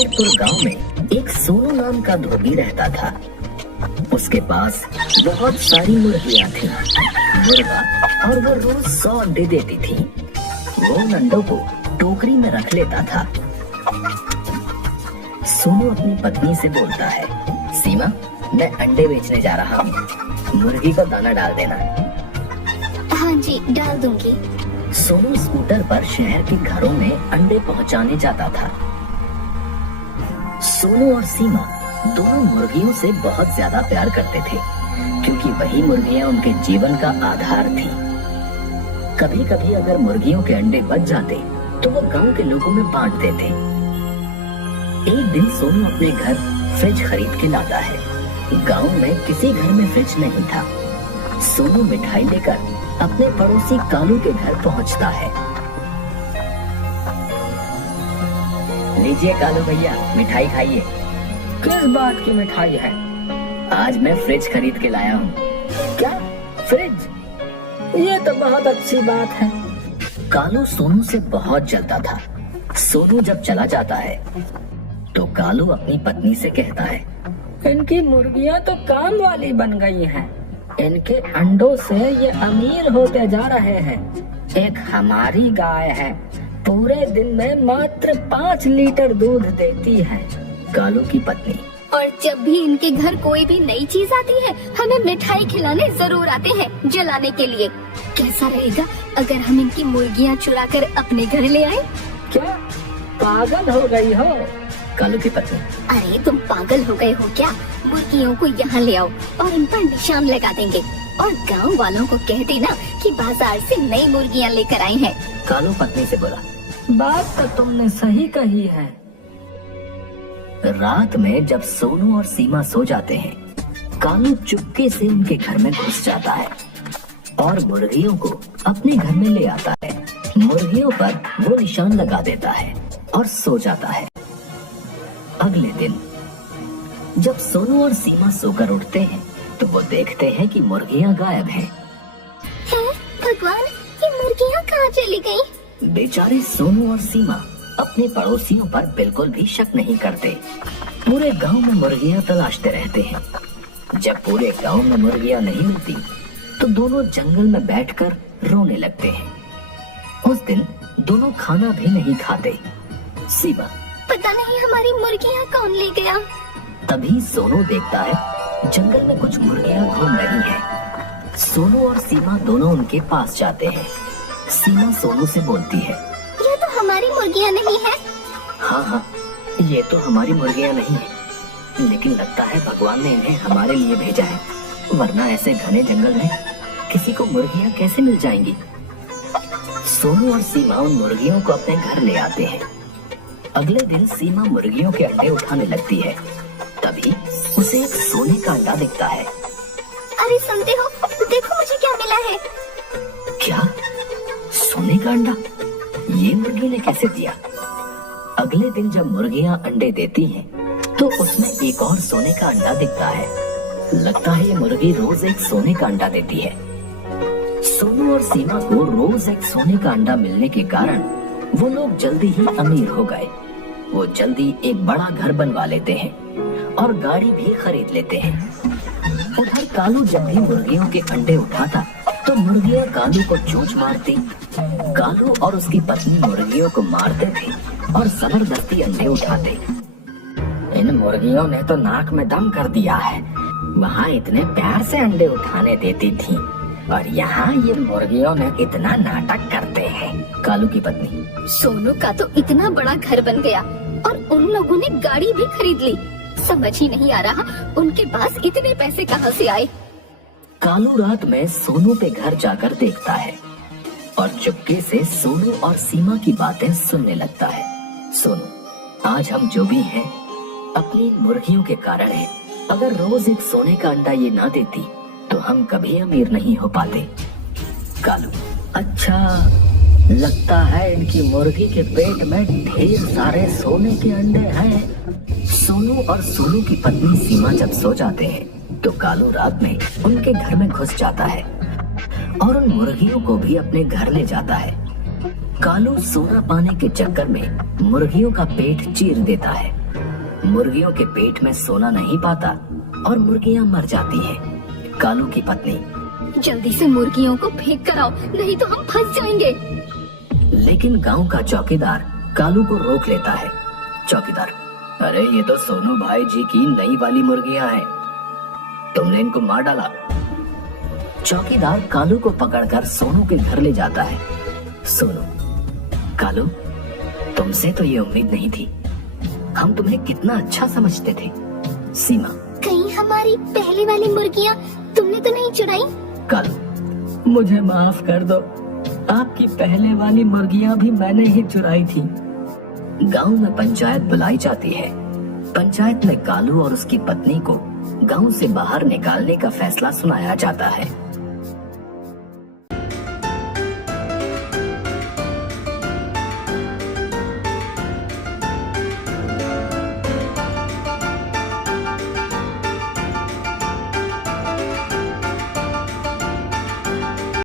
अमीरपुर गांव में एक सोनू नाम का धोबी रहता था। उसके पास बहुत सारी मुर्गियां थी, मुर्गा, और वो रोज 100 अंडे देती थी। वो उन अंडों को टोकरी में रख लेता था। सोनू अपनी पत्नी से बोलता है, सीमा, मैं अंडे बेचने जा रहा हूँ, मुर्गी को दाना डाल देना। हाँ जी, डाल दूंगी। सोनू स्कूटर पर शहर के घरों में अंडे पहुंचाने जाता था। सोनू और सीमा दोनों मुर्गियों से बहुत ज्यादा प्यार करते थे, क्योंकि वही मुर्गियां उनके जीवन का आधार थी। कभी कभी अगर मुर्गियों के अंडे बच जाते तो वो गांव के लोगों में बांट देते। एक दिन सोनू अपने घर फ्रिज खरीद के लाता है। गांव में किसी घर में फ्रिज नहीं था। सोनू मिठाई लेकर अपने पड़ोसी कालू के घर पहुंचता है। लीजिए कालू भैया, मिठाई खाइए। किस बात की मिठाई है? आज मैं फ्रिज खरीद के लाया हूँ। क्या, फ्रिज? ये तो बहुत अच्छी बात है। कालू सोनू से बहुत जलता था। सोनू जब चला जाता है तो कालू अपनी पत्नी से कहता है, इनकी मुर्गियां तो काम वाली बन गई हैं। इनके अंडों से ये अमीर होते जा रहे हैं। एक हमारी गाय है, पूरे दिन में मात्र 5 लीटर दूध देती है। कालू की पत्नी, और जब भी इनके घर कोई भी नई चीज आती है, हमें मिठाई खिलाने जरूर आते हैं जलाने के लिए। कैसा रहेगा अगर हम इनकी मुर्गियां चुरा कर अपने घर ले आए? क्या पागल हो गई हो? कालू की पत्नी, अरे तुम पागल हो गए हो क्या? मुर्गियों को यहाँ ले आओ और इन पर निशान लगा देंगे, और गांव वालों को कह देना कि बाजार से नई मुर्गियाँ लेकर आई हैं। कालू पत्नी से बोला, बात तो तुमने सही कही है। रात में जब सोनू और सीमा सो जाते हैं, कालू चुपके से उनके घर में घुस जाता है और मुर्गियों को अपने घर में ले आता है। मुर्गियों पर वो निशान लगा देता है और सो जाता है। अगले दिन जब सोनू और सीमा सोकर उठते हैं तो वो देखते हैं कि मुर्गियां गायब हैं। भगवान, ये मुर्गियाँ कहाँ चली गयी? बेचारे सोनू और सीमा अपने पड़ोसियों पर बिल्कुल भी शक नहीं करते। पूरे गांव में मुर्गियां तलाशते रहते हैं। जब पूरे गांव में मुर्गियां नहीं मिलती तो दोनों जंगल में बैठकर रोने लगते हैं। उस दिन दोनों खाना भी नहीं खाते। सीमा, पता नहीं हमारी मुर्गियाँ कौन ले गया। तभी सोनू देखता है जंगल में कुछ मुर्गियां घूम रही हैं। सोनू और सीमा दोनों उनके पास जाते हैं। सीमा सोनू से बोलती है, ये तो हमारी मुर्गियाँ नहीं है। हाँ, ये तो हमारी मुर्गियाँ नहीं है, लेकिन लगता है भगवान ने इन्हें हमारे लिए भेजा है, वरना ऐसे घने जंगल में किसी को मुर्गियाँ कैसे मिल जाएंगी। सोनू और सीमा उन मुर्गियों को अपने घर ले आते हैं। अगले दिन सीमा मुर्गियों के अंडे उठाने लगती है। तभी उसे एक सोने का अंडा दिखता है। अरे सुनते हो, देखो मुझे क्या मिला है। क्या? सोने का अंडा? ये मुर्गी ने कैसे दिया? अगले दिन जब मुर्गियां अंडे देती हैं, तो उसमें एक और सोने का अंडा दिखता है। लगता है ये मुर्गी रोज एक सोने का अंडा देती है। सोनू और सीमा को रोज एक सोने का अंडा मिलने के कारण वो लोग जल्दी ही अमीर हो गए। वो जल्दी एक बड़ा घर बनवा लेते हैं और गाड़ी भी खरीद लेते हैं। उधर कालू जब भी मुर्गियों के अंडे उठाता तो मुर्गियां कालू को चोंच मारती। कालू और उसकी पत्नी मुर्गियों को मारते थे और जबरदस्ती अंडे उठाते। इन मुर्गियों ने तो नाक में दम कर दिया है। वहाँ इतने प्यार से अंडे उठाने देती थी, और यहाँ ये मुर्गियों ने इतना नाटक करते हैं। कालू की पत्नी, सोनू का तो इतना बड़ा घर बन गया और उन लोगों ने गाड़ी भी खरीद ली। समझ ही नहीं आ रहा उनके पास इतने पैसे कहाँ से आए। कालू रात में सोनू पे घर जाकर देखता है और चुपके से सोनू और सीमा की बातें सुनने लगता है। सोनू, आज हम जो भी हैं अपनी मुर्गियों के कारण है। अगर रोज एक सोने का अंडा ये ना देती तो हम कभी अमीर नहीं हो पाते। कालू, अच्छा, लगता है इनकी मुर्गी के पेट में ढेर सारे सोने के अंडे हैं। सोनू और सोनू की पत्नी सीमा जब सो जाते हैं तो कालू रात में उनके घर में घुस जाता है और उन मुर्गियों को भी अपने घर ले जाता है। कालू सोना पाने के चक्कर में मुर्गियों का पेट चीर देता है मुर्गियों के पेट में सोना नहीं पाता और मुर्गियां मर जाती हैं। कालू की पत्नी, जल्दी से मुर्गियों को फेंक कर आओ, नहीं तो हम फंस जाएंगे। लेकिन गांव का चौकीदार कालू को रोक लेता है। चौकीदार, अरे ये तो सोनू भाई जी की नई वाली मुर्गियां हैं, तुमने इनको मार डाला। चौकीदार कालू को पकड़कर सोनू के घर ले जाता है। सोनू, कालू, तुमसे तो ये उम्मीद नहीं थी, हम तुम्हें कितना अच्छा समझते थे। सीमा, कहीं हमारी पहले वाली मुर्गियाँ तुमने तो नहीं चुराई? कालू, मुझे माफ कर दो, आपकी पहले वाली मुर्गियां भी मैंने ही चुराई थी। गांव में पंचायत बुलाई जाती है। पंचायत में कालू और उसकी पत्नी को गांव से बाहर निकालने का फैसला सुनाया जाता है।